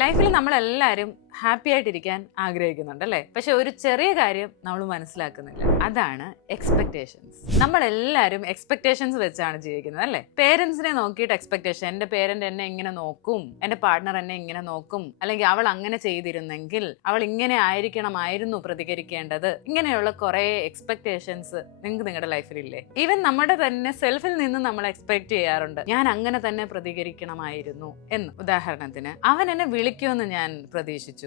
ലൈഫിൽ നമ്മളെല്ലാവരും ഹാപ്പി ആയിട്ടിരിക്കാൻ ആഗ്രഹിക്കുന്നുണ്ട് അല്ലേ? പക്ഷെ ഒരു ചെറിയ കാര്യം നമ്മൾ മനസ്സിലാക്കുന്നില്ല. അതാണ് എക്സ്പെക്ടേഷൻസ്. നമ്മളെല്ലാവരും എക്സ്പെക്ടേഷൻസ് വെച്ചാണ് ജീവിക്കുന്നത് അല്ലേ? പേരൻസിനെ നോക്കിയിട്ട് എക്സ്പെക്ടേഷൻ, എന്റെ പേരന്റ് എന്നെ ഇങ്ങനെ നോക്കും, എന്റെ പാർട്ട്ണർ എന്നെ ഇങ്ങനെ നോക്കും, അല്ലെങ്കിൽ അവൾ അങ്ങനെ ചെയ്തിരുന്നെങ്കിൽ, അവൾ ഇങ്ങനെ ആയിരിക്കണമായിരുന്നു പ്രതികരിക്കേണ്ടത്. ഇങ്ങനെയുള്ള കുറെ എക്സ്പെക്ടേഷൻസ് നിങ്ങൾക്ക് നിങ്ങളുടെ ലൈഫിലില്ലേ? ഈവൻ നമ്മുടെ തന്നെ സെൽഫിൽ നിന്ന് നമ്മൾ എക്സ്പെക്ട് ചെയ്യാറുണ്ട്, ഞാൻ അങ്ങനെ തന്നെ പ്രതികരിക്കണമായിരുന്നു എന്ന്. ഉദാഹരണത്തിന്, അവൻ എന്നെ വിളിക്കുമെന്ന് ഞാൻ പ്രതീക്ഷിച്ചു,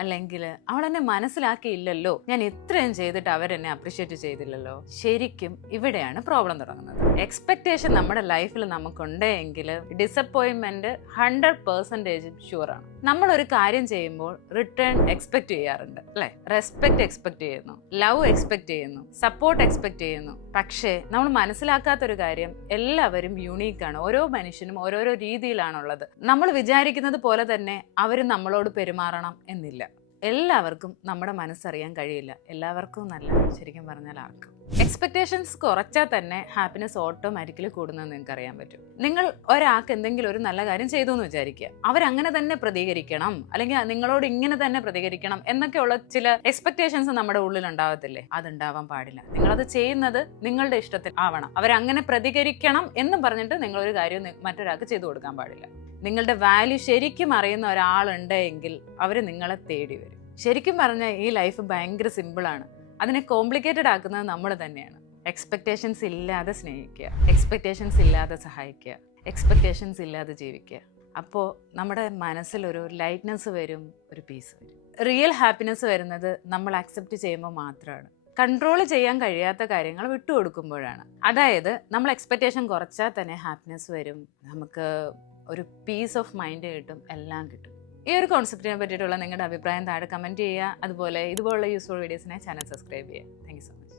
അല്ലെങ്കിൽ അവൾ എന്നെ മനസ്സിലാക്കിയില്ലല്ലോ, ഞാൻ ഇത്രയും ചെയ്തിട്ട് അവരെന്നെ അപ്രിഷ്യേറ്റ് ചെയ്തില്ലല്ലോ. ശരിക്കും ഇവിടെയാണ് പ്രോബ്ലം തുടങ്ങുന്നത്. എക്സ്പെക്ടേഷൻ നമ്മുടെ ലൈഫിൽ നമുക്കുണ്ടെങ്കിൽ ഡിസപ്പോയിന്റ്മെന്റ് 100% ഷുവറാണ്. നമ്മൾ ഒരു കാര്യം ചെയ്യുമ്പോൾ റിട്ടേൺ എക്സ്പെക്ട് ചെയ്യാറുണ്ട് അല്ലെ? റെസ്പെക്ട് എക്സ്പെക്ട് ചെയ്യുന്നു, ലവ് എക്സ്പെക്ട് ചെയ്യുന്നു, സപ്പോർട്ട് എക്സ്പെക്ട് ചെയ്യുന്നു. പക്ഷേ നമ്മൾ മനസ്സിലാക്കാത്തൊരു കാര്യം, എല്ലാവരും യൂണീക്കാണ്. ഓരോ മനുഷ്യനും ഓരോരോ രീതിയിലാണുള്ളത്. നമ്മൾ വിചാരിക്കുന്നത് പോലെ തന്നെ അവർ നമ്മളോട് പെരുമാറണം എന്നില്ല. എല്ലാവർക്കും നമ്മുടെ മനസ്സറിയാൻ കഴിയില്ല. എല്ലാവർക്കും നല്ല, ശരിക്കും പറഞ്ഞാൽ ആർക്കും. എക്സ്പെക്ടേഷൻസ് കുറച്ചാൽ തന്നെ ഹാപ്പിനെസ് ഓട്ടോമാറ്റിക്കലി കൂടുന്നത് നിങ്ങൾക്ക് അറിയാൻ പറ്റും. നിങ്ങൾ ഒരാൾക്ക് എന്തെങ്കിലും ഒരു നല്ല കാര്യം ചെയ്തു എന്ന് വിചാരിക്കുക, അവരങ്ങനെ തന്നെ പ്രതികരിക്കണം, അല്ലെങ്കിൽ നിങ്ങളോട് ഇങ്ങനെ തന്നെ പ്രതികരിക്കണം എന്നൊക്കെയുള്ള ചില എക്സ്പെക്ടേഷൻസ് നമ്മുടെ ഉള്ളിൽ ഉണ്ടാവത്തില്ലേ? അതുണ്ടാവാൻ പാടില്ല. നിങ്ങളത് ചെയ്യുന്നത് നിങ്ങളുടെ ഇഷ്ടത്തിൽ ആവണം. അവരങ്ങനെ പ്രതികരിക്കണം എന്ന് പറഞ്ഞിട്ട് നിങ്ങളൊരു കാര്യം മറ്റൊരാൾക്ക് ചെയ്തു കൊടുക്കാൻ പാടില്ല. നിങ്ങളുടെ വാല്യൂ ശരിക്കും അറിയുന്ന ഒരാളുണ്ടെങ്കിൽ അവർ നിങ്ങളെ തേടി വരും. ശരിക്കും പറഞ്ഞാൽ ഈ ലൈഫ് ഭയങ്കര സിമ്പിളാണ്. അതിനെ കോംപ്ലിക്കേറ്റഡ് ആക്കുന്നത് നമ്മൾ തന്നെയാണ്. എക്സ്പെക്ടേഷൻസ് ഇല്ലാതെ സ്നേഹിക്കുക, എക്സ്പെക്ടേഷൻസ് ഇല്ലാതെ സഹായിക്കുക, എക്സ്പെക്ടേഷൻസ് ഇല്ലാതെ ജീവിക്കുക. അപ്പോൾ നമ്മുടെ മനസ്സിലൊരു ലൈറ്റ്നെസ് വരും, ഒരു പീസ് വരും. റിയൽ ഹാപ്പിനെസ് വരുന്നത് നമ്മൾ അക്സെപ്റ്റ് ചെയ്യുമ്പോൾ മാത്രമാണ്. കൺട്രോൾ ചെയ്യാൻ കഴിയാത്ത കാര്യങ്ങൾ വിട്ടുകൊടുക്കുമ്പോഴാണ്. അതായത് നമ്മൾ എക്സ്പെക്ടേഷൻ കുറച്ചാൽ തന്നെ ഹാപ്പിനെസ് വരും, നമുക്ക് ഒരു പീസ് ഓഫ് മൈൻഡ് കിട്ടും, എല്ലാം കിട്ടും. ഈ ഒരു കോൺസെപ്റ്റിനെ പറ്റിയിട്ടുള്ള നിങ്ങളുടെ അഭിപ്രായം താഴെ കമൻറ്റ് ചെയ്യുക. അതുപോലെ ഇതുപോലുള്ള യൂസ്ഫുൾ വീഡിയോസിനെ ചാനൽ സബ്സ്ക്രൈബ് ചെയ്യുക. Thank you so much.